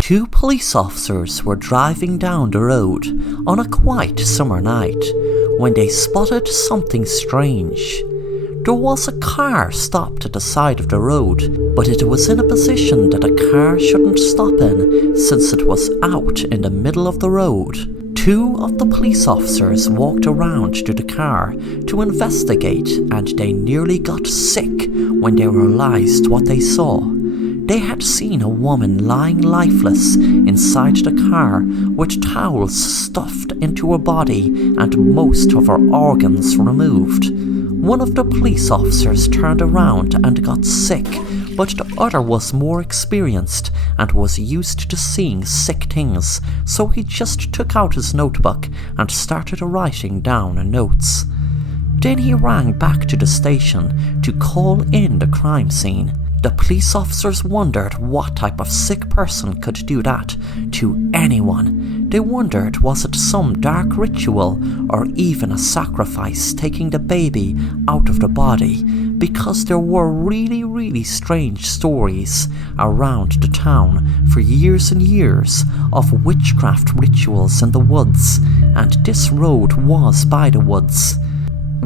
Two police officers were driving down the road on a quiet summer night when they spotted something strange. There was a car stopped at the side of the road, but it was in a position that a car shouldn't stop in since it was out in the middle of the road. Two of the police officers walked around to the car to investigate, and they nearly got sick when they realized what they saw. They had seen a woman lying lifeless inside the car with towels stuffed into her body and most of her organs removed. One of the police officers turned around and got sick, but the other was more experienced and was used to seeing sick things, so he just took out his notebook and started writing down notes. Then he rang back to the station to call in the crime scene. The police officers wondered what type of sick person could do that to anyone. They wondered, was it some dark ritual or even a sacrifice taking the baby out of the body, because there were really strange stories around the town for years and years of witchcraft rituals in the woods, and this road was by the woods.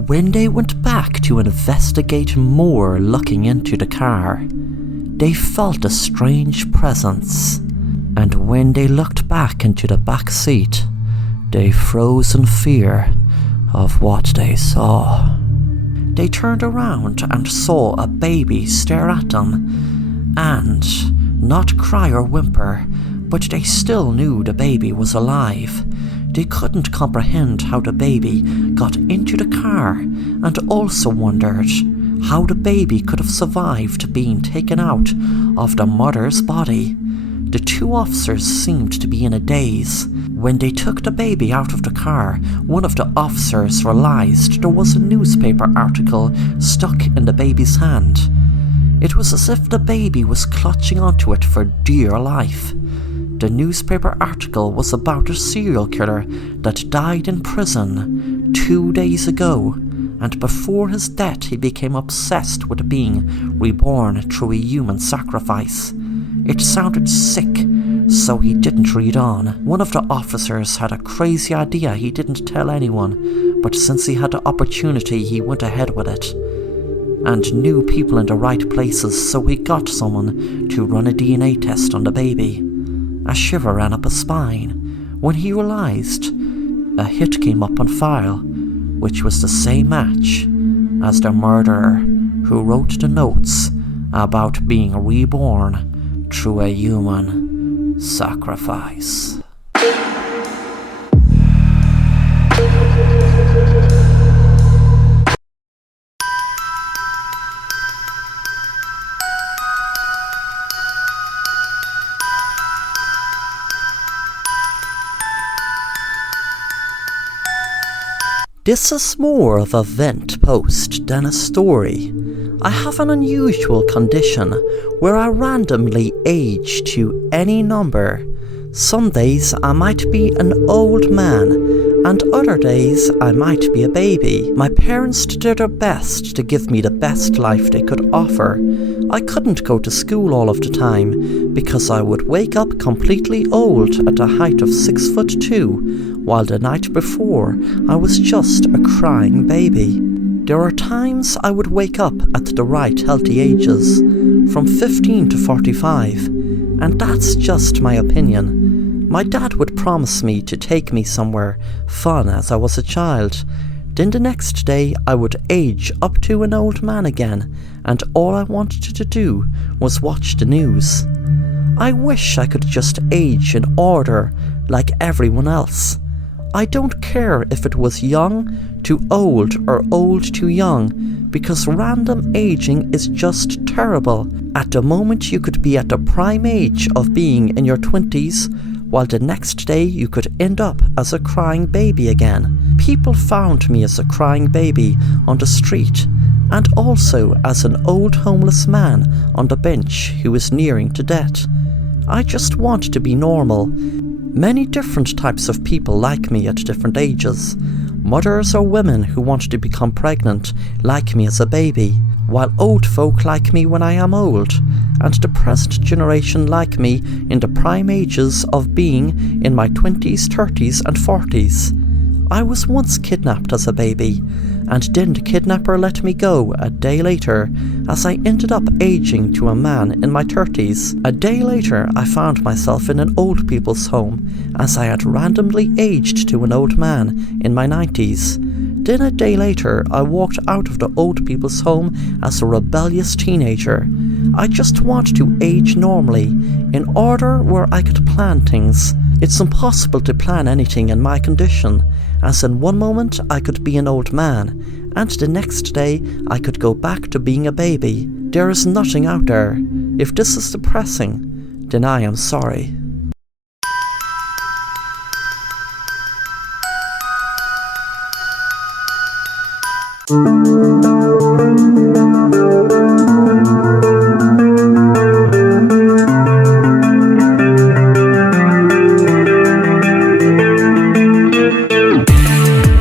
When they went back to investigate more looking into the car, they felt a strange presence, and when they looked back into the back seat, they froze in fear of what they saw. They turned around and saw a baby stare at them, and not cry or whimper, but they still knew the baby was alive. They couldn't comprehend how the baby got into the car, and also wondered how the baby could have survived being taken out of the mother's body. The two officers seemed to be in a daze. When they took the baby out of the car, one of the officers realized there was a newspaper article stuck in the baby's hand. It was as if the baby was clutching onto it for dear life. The newspaper article was about a serial killer that died in prison 2 days ago, and before his death he became obsessed with being reborn through a human sacrifice. It sounded sick, so he didn't read on. One of the officers had a crazy idea he didn't tell anyone, but since he had the opportunity he went ahead with it, and knew people in the right places, so he got someone to run a DNA test on the baby. A shiver ran up his spine when he realized a hit came up on file, which was the same match as the murderer who wrote the notes about being reborn through a human sacrifice. This is more of a vent post than a story. I have an unusual condition where I randomly age to any number. Some days I might be an old man, and other days I might be a baby. My parents did their best to give me the best life they could offer. I couldn't go to school all of the time because I would wake up completely old at a height of 6'2", while the night before I was just a crying baby. There are times I would wake up at the right healthy ages, from 15 to 45, and that's just my opinion. My dad would promise me to take me somewhere fun as I was a child. Then the next day I would age up to an old man again, and all I wanted to do was watch the news. I wish I could just age in order like everyone else. I don't care if it was young to old or old to young, because random aging is just terrible. At the moment you could be at the prime age of being in your 20s, while the next day you could end up as a crying baby again. People found me as a crying baby on the street, and also as an old homeless man on the bench who was nearing to death. I just want to be normal. Many different types of people like me at different ages. Mothers or women who want to become pregnant like me as a baby, while old folk like me when I am old, and the present generation like me in the prime ages of being in my 20s, 30s and 40s. I was once kidnapped as a baby, and then the kidnapper let me go a day later, as I ended up aging to a man in my 30s. A day later I found myself in an old people's home, as I had randomly aged to an old man in my 90s. Then a day later I walked out of the old people's home as a rebellious teenager. I just want to age normally, in order where I could plan things. It's impossible to plan anything in my condition, as in one moment I could be an old man, and the next day I could go back to being a baby. There is nothing out there. If this is depressing, then I am sorry.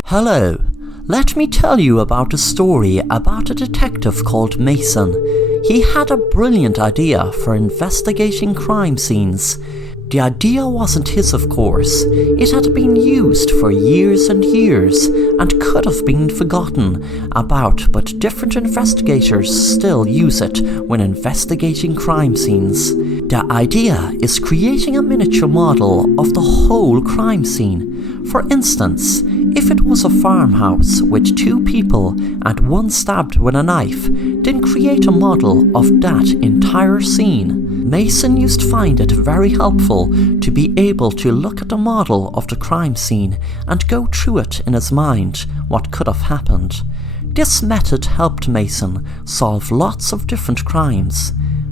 Hello, let me tell you about a story about a detective called Mason. He had a brilliant idea for investigating crime scenes. The idea wasn't his, of course. It had been used for years and years and could have been forgotten about, but different investigators still use it when investigating crime scenes. The idea is creating a miniature model of the whole crime scene. For instance, if it was a farmhouse with 2 people and one stabbed with a knife, then create a model of that entire scene. Mason used to find it very helpful to be able to look at the model of the crime scene and go through it in his mind what could have happened. This method helped Mason solve lots of different crimes.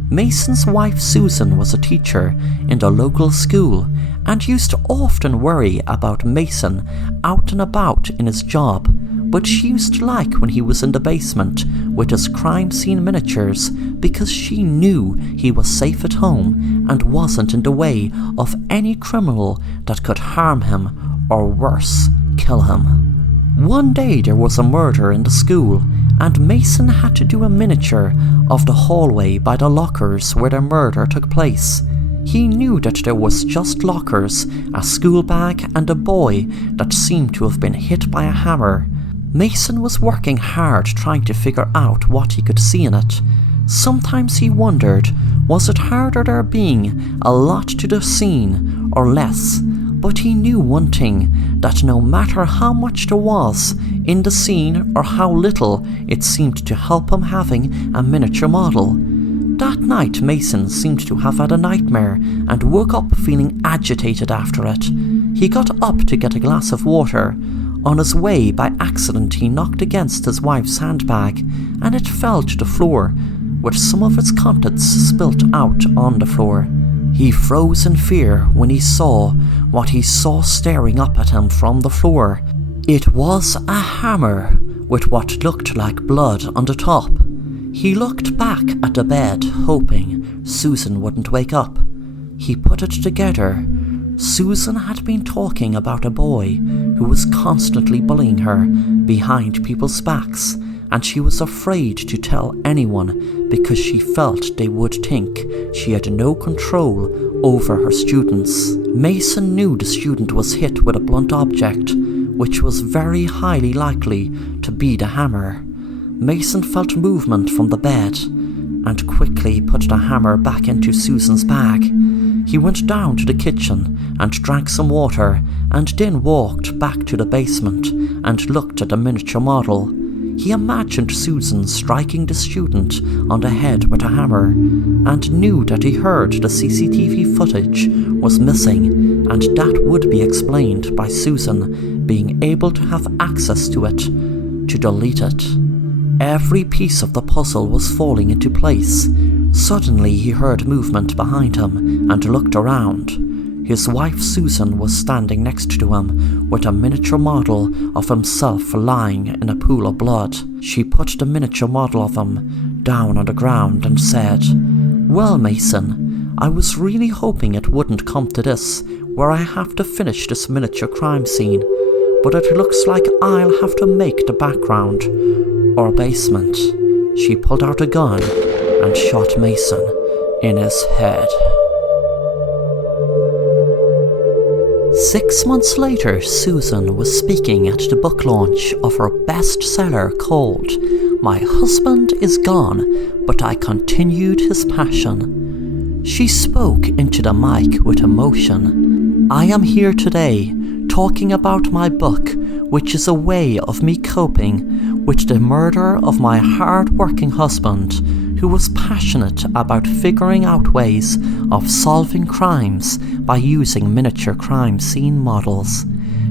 Mason's wife Susan was a teacher in the local school and used to often worry about Mason out and about in his job, but she used to like when he was in the basement with his crime scene miniatures because she knew he was safe at home and wasn't in the way of any criminal that could harm him or worse, kill him. One day there was a murder in the school and Mason had to do a miniature of the hallway by the lockers where the murder took place. He knew that there was just lockers, a school bag and a boy that seemed to have been hit by a hammer. Mason was working hard trying to figure out what he could see in it. Sometimes he wondered, was it harder there being a lot to the scene or less? But he knew one thing, that no matter how much there was in the scene or how little, it seemed to help him having a miniature model. That night Mason seemed to have had a nightmare and woke up feeling agitated after it. He got up to get a glass of water. On his way, by accident, he knocked against his wife's handbag and it fell to the floor, with some of its contents spilt out on the floor. He froze in fear when he saw what he saw staring up at him from the floor. It was a hammer with what looked like blood on the top. He looked back at the bed, hoping Susan wouldn't wake up. He put it together. Susan had been talking about a boy who was constantly bullying her behind people's backs, and she was afraid to tell anyone because she felt they would think she had no control over her students. Mason knew the student was hit with a blunt object, which was very highly likely to be the hammer. Mason felt movement from the bed and quickly put the hammer back into Susan's bag. He went down to the kitchen and drank some water and then walked back to the basement and looked at the miniature model. He imagined Susan striking the student on the head with a hammer and knew that he heard the CCTV footage was missing, and that would be explained by Susan being able to have access to it to delete it. Every piece of the puzzle was falling into place. Suddenly he heard movement behind him and looked around. His wife Susan was standing next to him with a miniature model of himself lying in a pool of blood. She put the miniature model of him down on the ground and said, "Well, Mason, I was really hoping it wouldn't come to this where I have to finish this miniature crime scene, but it looks like I'll have to make the background, or basement." She pulled out a gun and shot Mason in his head. 6 months later, Susan was speaking at the book launch of her bestseller called "My Husband is Gone, but I Continued His Passion." She spoke into the mic with emotion. "I am here today talking about my book, which is a way of me coping with the murder of my hard-working husband, who was passionate about figuring out ways of solving crimes by using miniature crime scene models.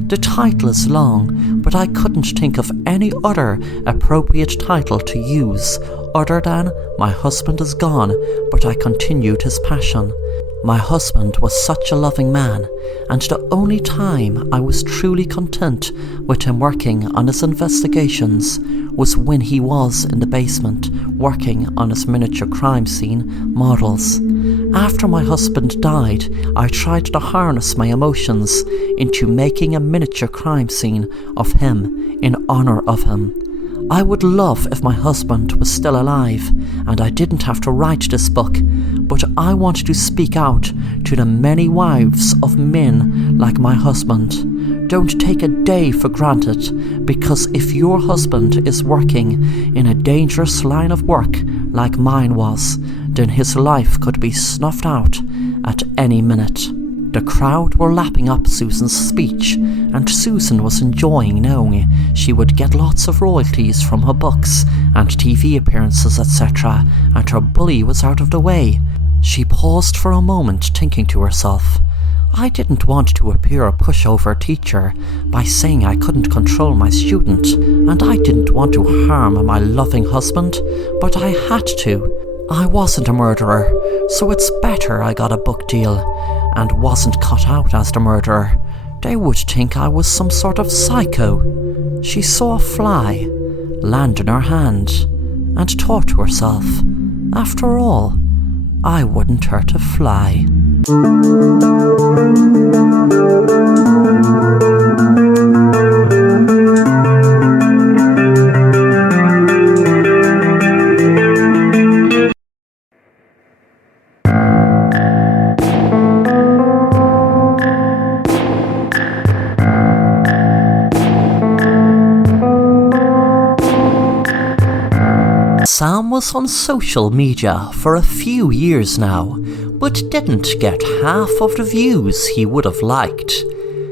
The title is long, but I couldn't think of any other appropriate title to use other than My Husband is Gone, but I Continued His Passion. My husband was such a loving man, and the only time I was truly content with him working on his investigations was when he was in the basement working on his miniature crime scene models. After my husband died, I tried to harness my emotions into making a miniature crime scene of him in honor of him. I would love if my husband was still alive and I didn't have to write this book, but I want to speak out to the many wives of men like my husband. Don't take a day for granted, because if your husband is working in a dangerous line of work like mine was, then his life could be snuffed out at any minute." The crowd were lapping up Susan's speech, and Susan was enjoying knowing she would get lots of royalties from her books and TV appearances, etc., and her bully was out of the way. She paused for a moment, thinking to herself, "I didn't want to appear a pushover teacher by saying I couldn't control my student, and I didn't want to harm my loving husband, but I had to. I wasn't a murderer, so it's better I got a book deal and wasn't cut out as the murderer. They would think I was some sort of psycho." She saw a fly land in her hand and thought to herself, "After all, I wouldn't hurt a fly." Sam was on social media for a few years now, but didn't get half of the views he would have liked.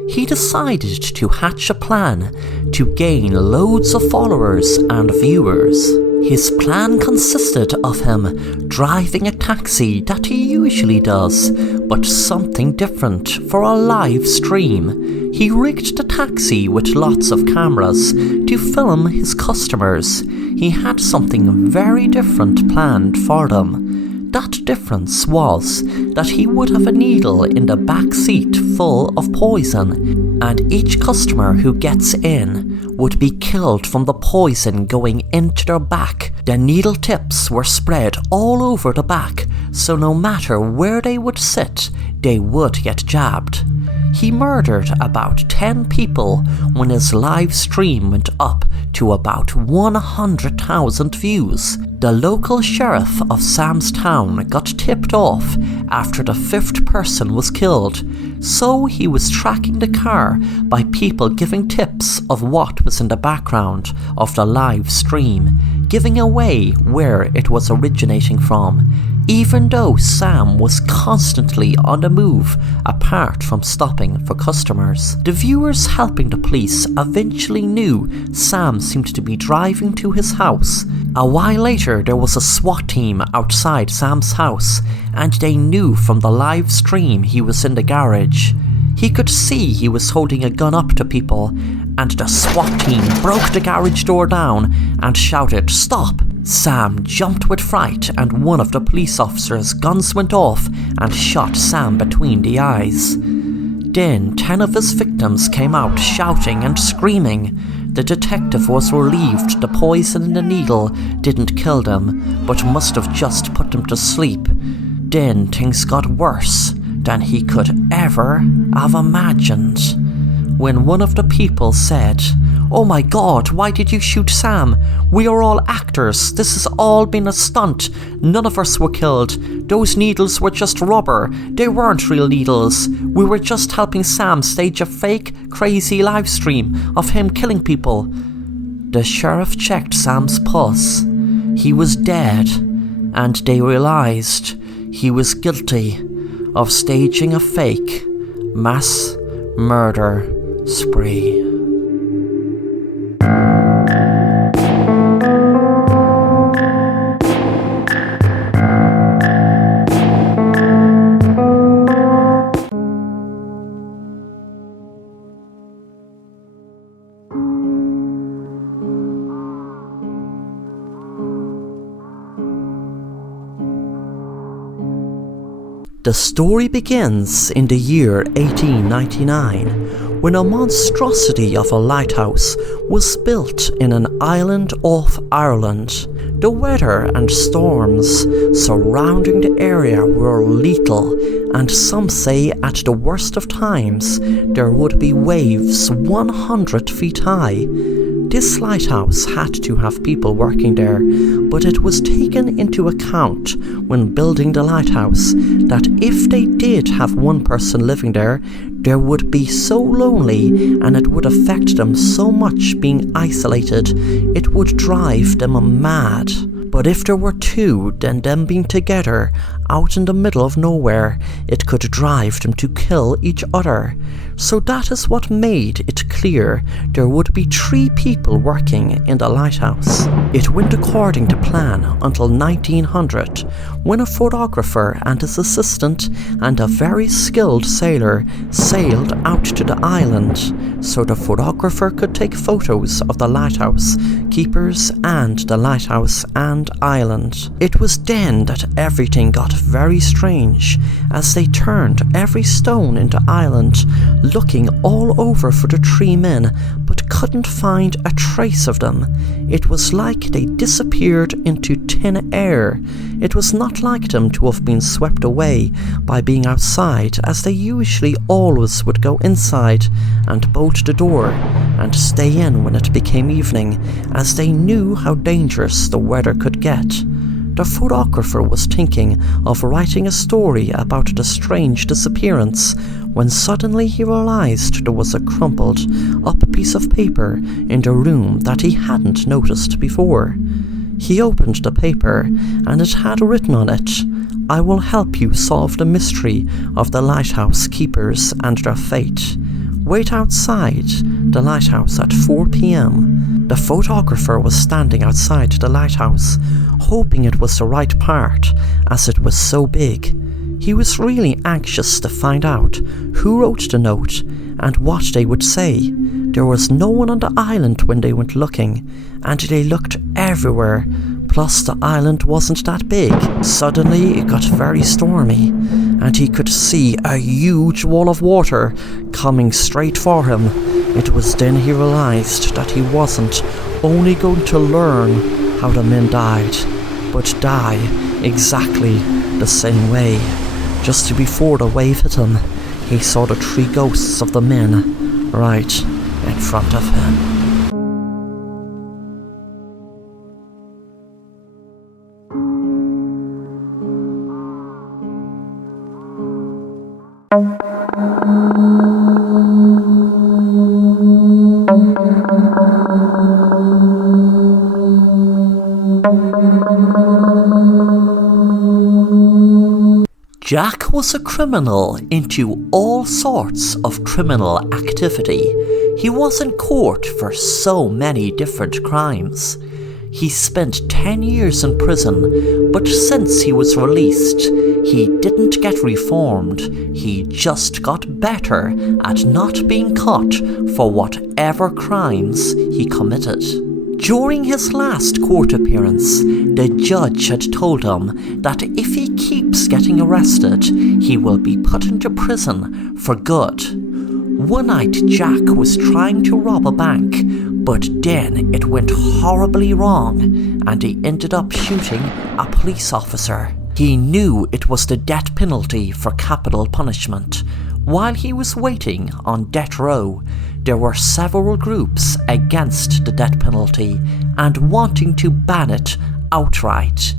He decided to hatch a plan to gain loads of followers and viewers. His plan consisted of him driving a taxi that he usually does, but something different for a live stream. He rigged the taxi with lots of cameras to film his customers. He had something very different planned for them. That difference was that he would have a needle in the back seat full of poison, and each customer who gets in would be killed from the poison going into their back. The needle tips were spread all over the back, so no matter where they would sit, they would get jabbed. He murdered about 10 people when his live stream went up to about 100,000 views. The local sheriff of Sam's town got tipped off after the 5th person was killed, so he was tracking the car by people giving tips of what was in the background of the live stream, giving away where it was originating from, even though Sam was constantly on the move apart from stopping for customers. The viewers helping the police eventually knew Sam seemed to be driving to his house. A while later there was a SWAT team outside Sam's house, and they knew from the live stream he was in the garage. He could see he was holding a gun up to people, and the SWAT team broke the garage door down and shouted, "Stop!" Sam jumped with fright, and one of the police officers' guns went off and shot Sam between the eyes. Then 10 of his victims came out shouting and screaming. The detective was relieved the poison in the needle didn't kill them, but must have just put them to sleep. Then things got worse. than he could ever have imagined. When one of the people said, "Oh my God, why did you shoot Sam? We are all actors. This has all been a stunt. None of us were killed. Those needles were just rubber. They weren't real needles. We were just helping Sam stage a fake, crazy live stream of him killing people." The sheriff checked Sam's pulse. He was dead, and they realized he was guilty of staging a fake mass murder spree. The story begins in the year 1899, when a monstrosity of a lighthouse was built in an island off Ireland. The weather and storms surrounding the area were lethal, and some say at the worst of times there would be waves 100 feet high. This lighthouse had to have people working there, but it was taken into account when building the lighthouse that if they did have one person living there would be so lonely and it would affect them so much being isolated, it would drive them mad. But if there were two, then them being together out in the middle of nowhere, it could drive them to kill each other. So that is what made it clear there would be 3 people working in the lighthouse. It went according to plan until 1900, when a photographer and his assistant and a very skilled sailor sailed out to the island, so the photographer could take photos of the lighthouse keepers and the lighthouse and island. It was then that everything got very strange, as they turned every stone in the island, looking all over for the 3 men, but couldn't find a trace of them. It was like they disappeared into thin air. It was not like them to have been swept away by being outside, as they usually always would go inside and bolt the door and stay in when it became evening, as they knew how dangerous the weather could get. The photographer was thinking of writing a story about the strange disappearance when suddenly he realized there was a crumpled up piece of paper in the room that he hadn't noticed before. He opened the paper and it had written on it, "I will help you solve the mystery of the lighthouse keepers and their fate. Wait outside the lighthouse at 4 p.m. The photographer was standing outside the lighthouse, hoping it was the right part, as it was so big. He was really anxious to find out who wrote the note and what they would say. There was no one on the island when they went looking, and they looked everywhere. Plus, the island wasn't that big. Suddenly, it got very stormy, and he could see a huge wall of water coming straight for him. It was then he realized that he wasn't only going to learn how the men died, but die exactly the same way. Just before the wave hit him, he saw the 3 ghosts of the men right in front of him. Jack was a criminal into all sorts of criminal activity. He was in court for so many different crimes. He spent 10 years in prison, but since he was released, he didn't get reformed. He just got better at not being caught for whatever crimes he committed. During his last court appearance, the judge had told him that if he keeps getting arrested, he will be put into prison for good. One night, Jack was trying to rob a bank, but then it went horribly wrong, and he ended up shooting a police officer. He knew it was the death penalty for capital punishment. While he was waiting on death row, there were several groups against the death penalty and wanting to ban it outright.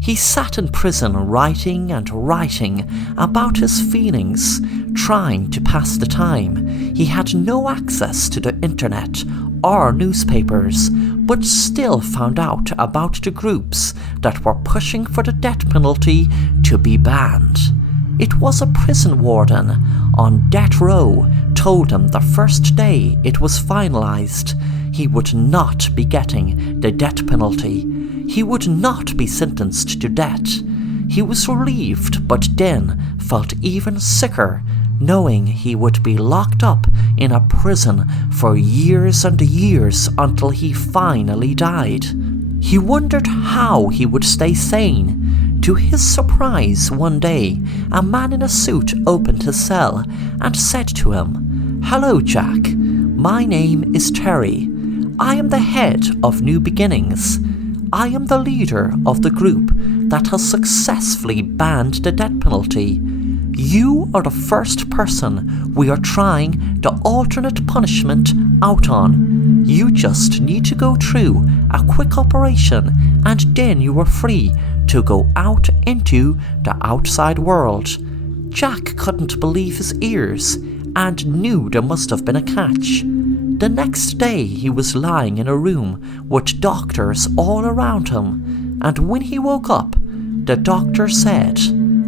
He sat in prison writing and writing about his feelings, trying to pass the time. He had no access to the internet or newspapers, but still found out about the groups that were pushing for the death penalty to be banned. It was a prison warden on death row told him the first day it was finalized he would not be getting the death penalty. He would not be sentenced to death. He was relieved, but then felt even sicker, knowing he would be locked up in a prison for years and years until he finally died. He wondered how he would stay sane. To his surprise, one day, a man in a suit opened his cell and said to him, "Hello, Jack. My name is Terry. I am the head of New Beginnings. I am the leader of the group that has successfully banned the death penalty. You are the first person we are trying the alternate punishment out on. You just need to go through a quick operation and then you are free to go out into the outside world." Jack couldn't believe his ears and knew there must have been a catch. The next day he was lying in a room with doctors all around him, and when he woke up, the doctor said,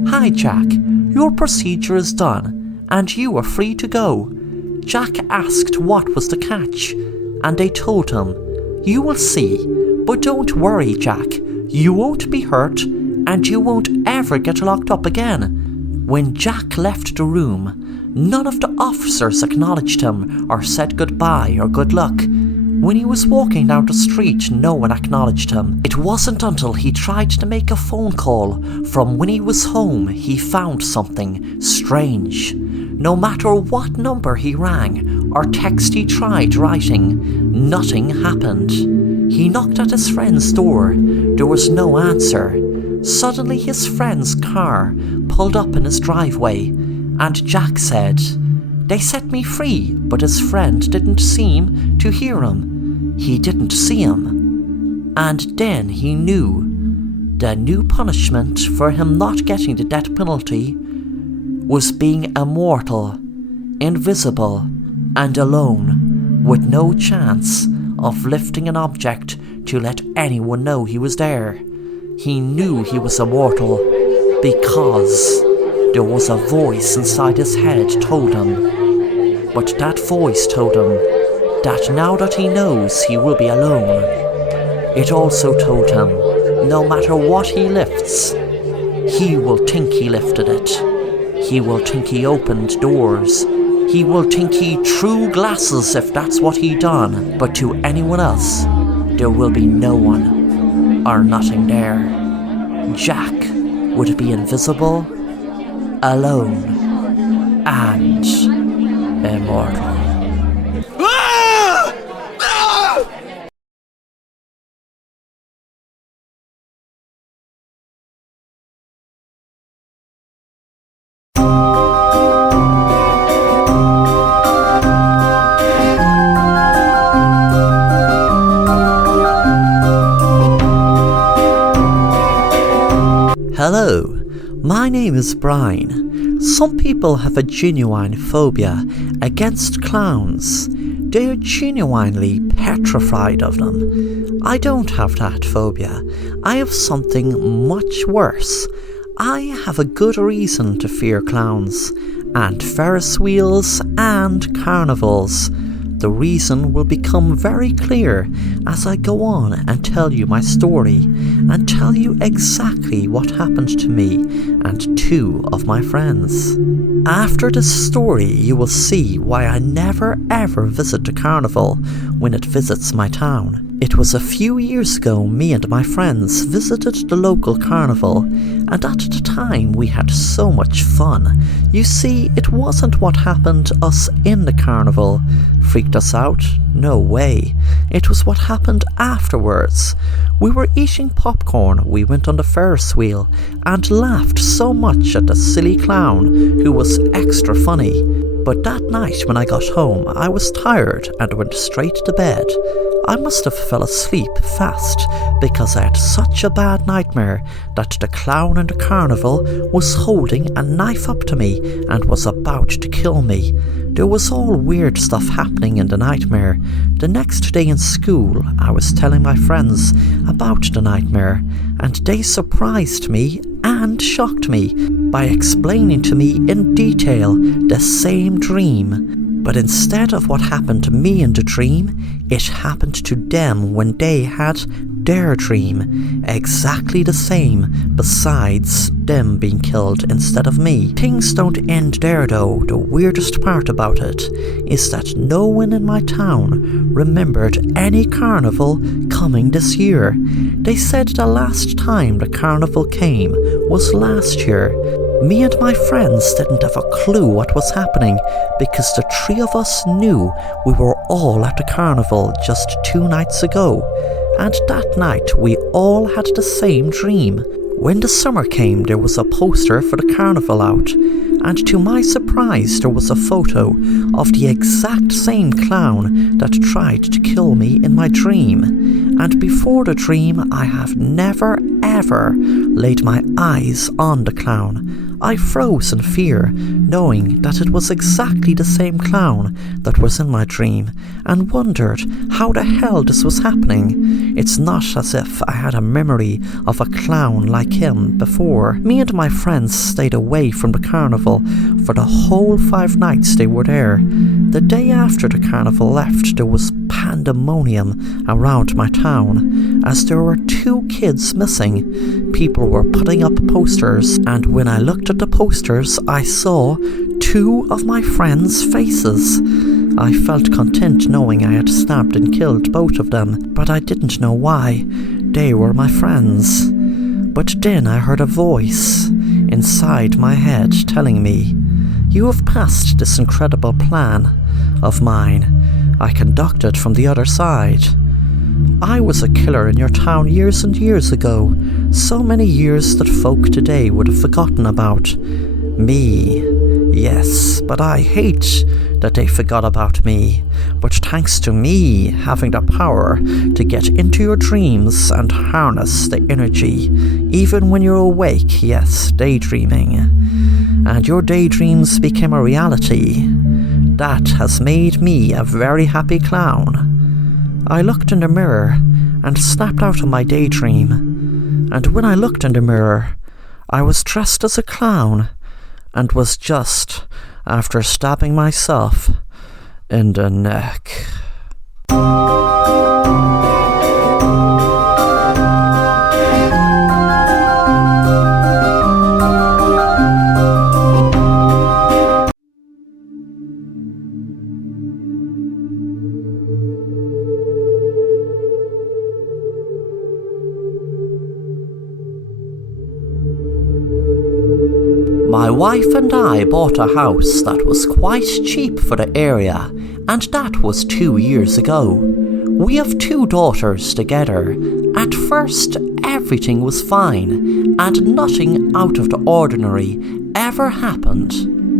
"Hi Jack, your procedure is done and you are free to go." Jack asked what was the catch, and they told him, "You will see, but don't worry Jack, you won't be hurt and you won't ever get locked up again." When Jack left the room, none of the officers acknowledged him or said goodbye or good luck. When he was walking down the street, no one acknowledged him. It wasn't until he tried to make a phone call from when he was home he found something strange. No matter what number he rang or text he tried writing, nothing happened. He knocked at his friend's door. There was no answer. Suddenly his friend's car pulled up in his driveway, and Jack said, "They set me free," but his friend didn't seem to hear him. He didn't see him. And then he knew the new punishment for him not getting the death penalty was being immortal, invisible, and alone, with no chance of lifting an object to let anyone know he was there. He knew he was immortal because there was a voice inside his head told him. But that voice told him that now that he knows he will be alone, it also told him no matter what he lifts, he will think he lifted it. He will think he opened doors. He will think he threw glasses if that's what he done. But to anyone else, there will be no one or nothing there. Jack would be invisible, alone, and immortal. Hello, my name is Brian. Some people have a genuine phobia against clowns. They are genuinely petrified of them. I don't have that phobia. I have something much worse. I have a good reason to fear clowns, and Ferris wheels, and carnivals. The reason will become very clear as I go on and tell you my story, and tell you exactly what happened to me and two of my friends. After this story you will see why I never ever visit the carnival when it visits my town. It was a few years ago me and my friends visited the local carnival, and at the time we had so much fun. You see, it wasn't what happened to us in the carnival. freaked us out? No way. It was what happened afterwards. We were eating popcorn, we went on the Ferris wheel, and laughed so much at the silly clown, who was extra funny. But that night when I got home, I was tired and went straight to bed. I must have fell asleep fast, because I had such a bad nightmare that the clown in the carnival was holding a knife up to me and was about to kill me. There was all weird stuff happening in the nightmare. The next day in school, I was telling my friends about the nightmare, and they surprised me and shocked me by explaining to me in detail the same dream. But instead of what happened to me in the dream, it happened to them when they had their dream. Exactly the same, besides them being killed instead of me. Things don't end there though. The weirdest part about it is that no one in my town remembered any carnival coming this year. They said the last time the carnival came was last year. Me and my friends didn't have a clue what was happening because the three of us knew we were all at the carnival just 2 nights ago, and that night we all had the same dream. When the summer came, there was a poster for the carnival out, and to my surprise there was a photo of the exact same clown that tried to kill me in my dream. And before the dream, I have never ever laid my eyes on the clown. I froze in fear, knowing that it was exactly the same clown that was in my dream, and wondered how the hell this was happening. It's not as if I had a memory of a clown like him before. Me and my friends stayed away from the carnival for the whole 5 nights they were there. The day after the carnival left, there was pandemonium around my town, as there were 2 kids missing. People were putting up posters, and when I looked at the posters, I saw 2 of my friends' faces. I felt content knowing I had stabbed and killed both of them, but I didn't know why. They were my friends. But then I heard a voice inside my head telling me, "You have passed this incredible plan of mine. I conducted from the other side. I was a killer in your town years and years ago, so many years that folk today would have forgotten about me. Yes, but I hate that they forgot about me. But thanks to me having the power to get into your dreams and harness the energy, even when you're awake, yes, daydreaming, and your daydreams became a reality, that has made me a very happy clown. I looked in the mirror and snapped out of my daydream, and when I looked in the mirror, I was dressed as a clown and was just after stabbing myself in the neck." My wife and I bought a house that was quite cheap for the area, and that was 2 years ago. We have 2 daughters together. At first, everything was fine, and nothing out of the ordinary ever happened.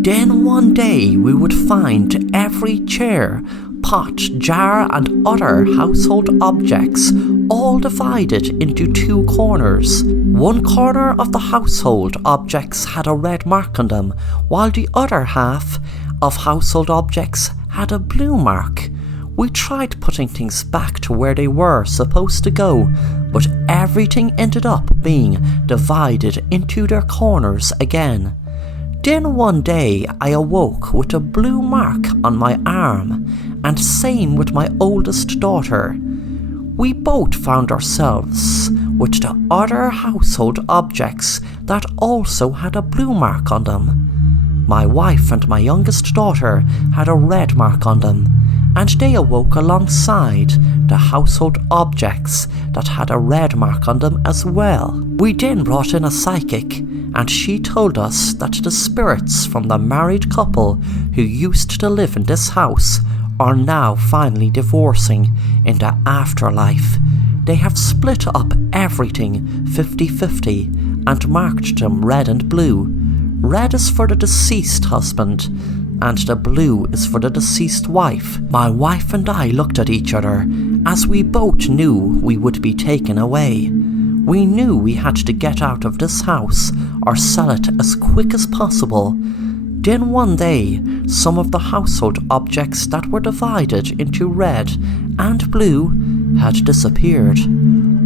Then one day we would find every chair, pot, jar and other household objects all divided into 2 corners. One corner of the household objects had a red mark on them, while the other half of household objects had a blue mark. We tried putting things back to where they were supposed to go, but everything ended up being divided into their corners again. Then one day I awoke with a blue mark on my arm, and same with my oldest daughter. We both found ourselves with the other household objects that also had a blue mark on them. My wife and my youngest daughter had a red mark on them, and they awoke alongside the household objects that had a red mark on them as well. We then brought in a psychic, and she told us that the spirits from the married couple who used to live in this house are now finally divorcing in the afterlife. They have split up everything 50-50 and marked them red and blue. Red is for the deceased husband, and the blue is for the deceased wife. My wife and I looked at each other, as we both knew we would be taken away. We knew we had to get out of this house or sell it as quick as possible. Then one day, some of the household objects that were divided into red and blue had disappeared.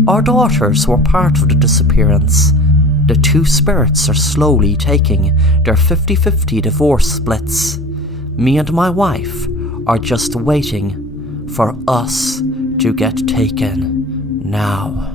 Our daughters were part of the disappearance. The two spirits are slowly taking their 50-50 divorce splits. Me and my wife are just waiting for us to get taken now.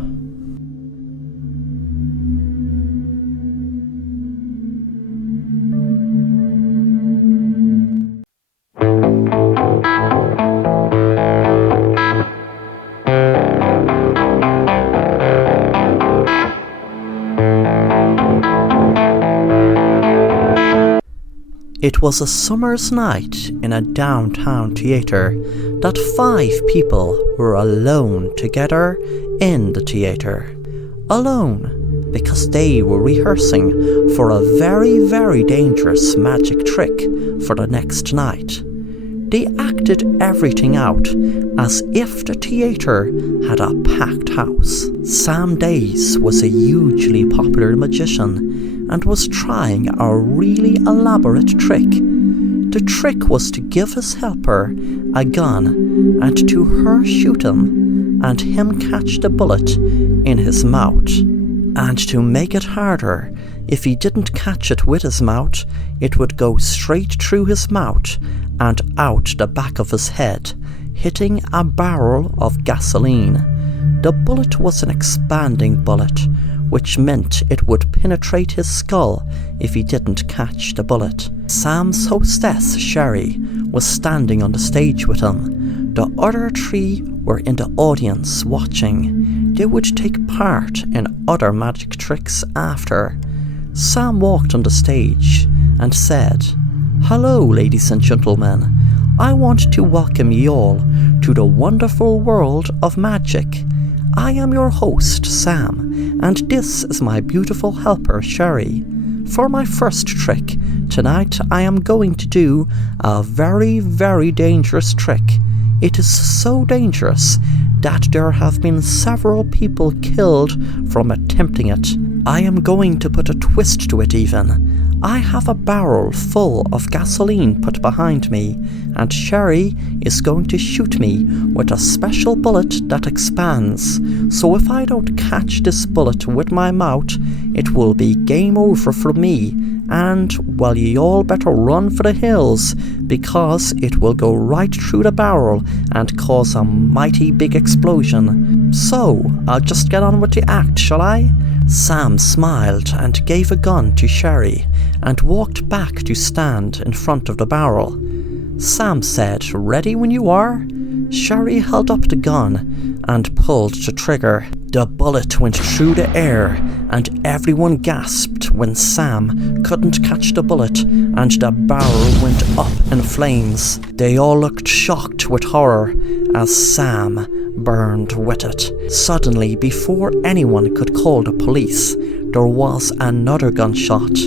It was a summer's night in a downtown theatre that 5 people were alone together in the theatre. Alone because they were rehearsing for a very, very dangerous magic trick for the next night. They acted everything out as if the theatre had a packed house. Sam Days was a hugely popular magician and was trying a really elaborate trick. The trick was to give his helper a gun and to her shoot him and him catch the bullet in his mouth. And to make it harder, if he didn't catch it with his mouth, it would go straight through his mouth and out the back of his head, hitting a barrel of gasoline. The bullet was an expanding bullet, which meant it would penetrate his skull if he didn't catch the bullet. Sam's hostess, Sherry, was standing on the stage with him. The other 3 were in the audience watching. They would take part in other magic tricks after. Sam walked on the stage and said, "Hello, ladies and gentlemen. I want to welcome you all to the wonderful world of magic. I am your host, Sam, and this is my beautiful helper, Sherry. For my first trick, tonight I am going to do a very, very dangerous trick. It is so dangerous that there have been several people killed from attempting it. I am going to put a twist to it even. I have a barrel full of gasoline put behind me, and Sherry is going to shoot me with a special bullet that expands. So if I don't catch this bullet with my mouth, it will be game over for me, and, well, you all better run for the hills, because it will go right through the barrel and cause a mighty big explosion. So, I'll just get on with the act, shall I?" Sam smiled and gave a gun to Sherry and walked back to stand in front of the barrel. Sam said, "Ready when you are?" Sherry held up the gun and pulled the trigger. The bullet went through the air and everyone gasped when Sam couldn't catch the bullet and the barrel went up in flames. They all looked shocked with horror as Sam burned with it. Suddenly, before anyone could call the police, there was another gunshot,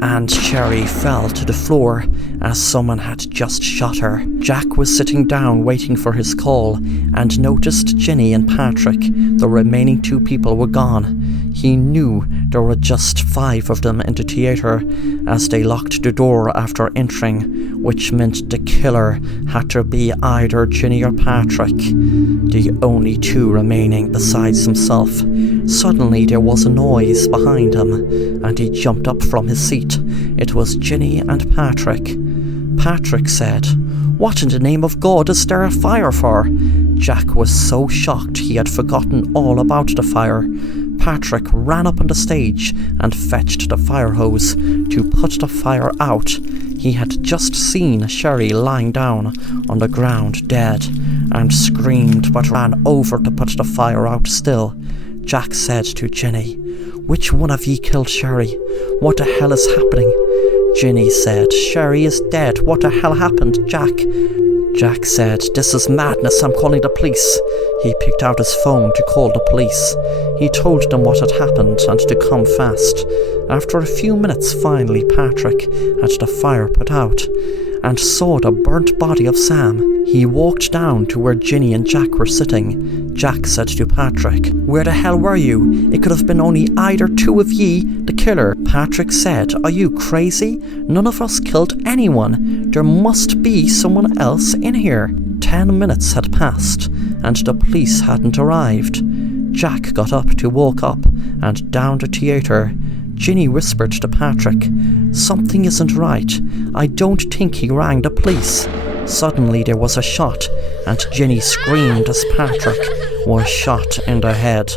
and Sherry fell to the floor as someone had just shot her. Jack was sitting down waiting for his call and noticed Ginny and Patrick, the remaining 2 people, were gone. He knew there were just 5 of them in the theatre as they locked the door after entering, which meant the killer had to be either Ginny or Patrick, the only 2 remaining besides himself. Suddenly there was a noise behind him and he jumped up from his seat. It was Ginny and Patrick. Patrick said, "What in the name of God is there a fire for?" Jack was so shocked he had forgotten all about the fire. Patrick ran up on the stage and fetched the fire hose to put the fire out. He had just seen Sherry lying down on the ground dead and screamed but ran over to put the fire out still. Jack said to Ginny, "Which one of ye killed Sherry? What the hell is happening?" Ginny said, "Sherry is dead. What the hell happened, Jack?" Jack said, "This is madness, I'm calling the police." He picked out his phone to call the police. He told them what had happened and to come fast. After a few minutes, finally Patrick had the fire put out and saw the burnt body of Sam. He walked down to where Ginny and Jack were sitting. Jack said to Patrick, "Where the hell were you? It could have been only either two of ye, the killer." Patrick said, "Are you crazy? None of us killed anyone. There must be someone else in here." 10 minutes had passed, and the police hadn't arrived. Jack got up to walk up and down the theatre. Ginny whispered to Patrick, "Something isn't right. I don't think he rang the police." Suddenly there was a shot, and Ginny screamed as Patrick was shot in the head.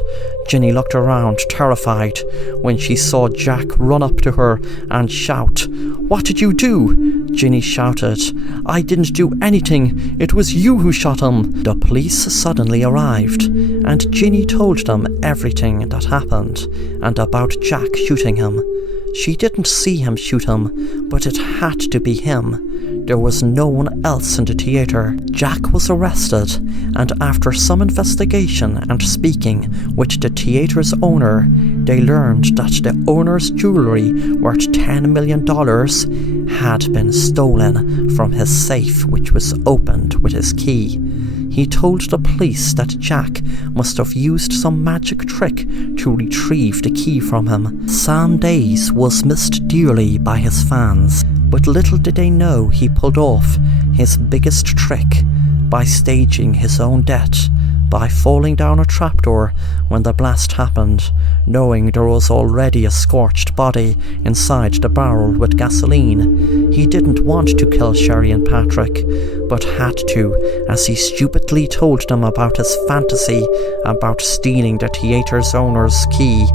Ginny looked around, terrified, when she saw Jack run up to her and shout, "What did you do?" Ginny shouted, "I didn't do anything. It was you who shot him." The police suddenly arrived, and Ginny told them everything that happened, and about Jack shooting him. She didn't see him shoot him, but it had to be him. There was no one else in the theatre. Jack was arrested, and after some investigation and speaking with the theatre's owner, they learned that the owner's jewellery worth $10 million had been stolen from his safe, which was opened with his key. He told the police that Jack must have used some magic trick to retrieve the key from him. Sam Days was missed dearly by his fans, but little did they know he pulled off his biggest trick by staging his own death, by falling down a trapdoor when the blast happened, knowing there was already a scorched body inside the barrel with gasoline. He didn't want to kill Sherry and Patrick, but had to, as he stupidly told them about his fantasy about stealing the theatre's owner's key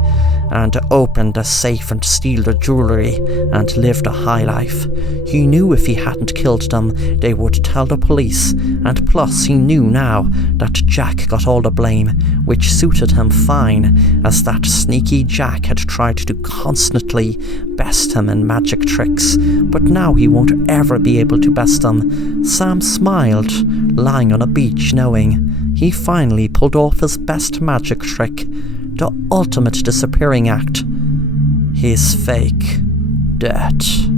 and open the safe and steal the jewellery and live the high life. He knew if he hadn't killed them, they would tell the police, and plus he knew now that Jack got all the blame, which suited him fine, as that sneaky Jack had tried to constantly best him in magic tricks, but now he won't ever be able to best him. Sam smiled, lying on a beach, knowing he finally pulled off his best magic trick, the ultimate disappearing act, his fake death.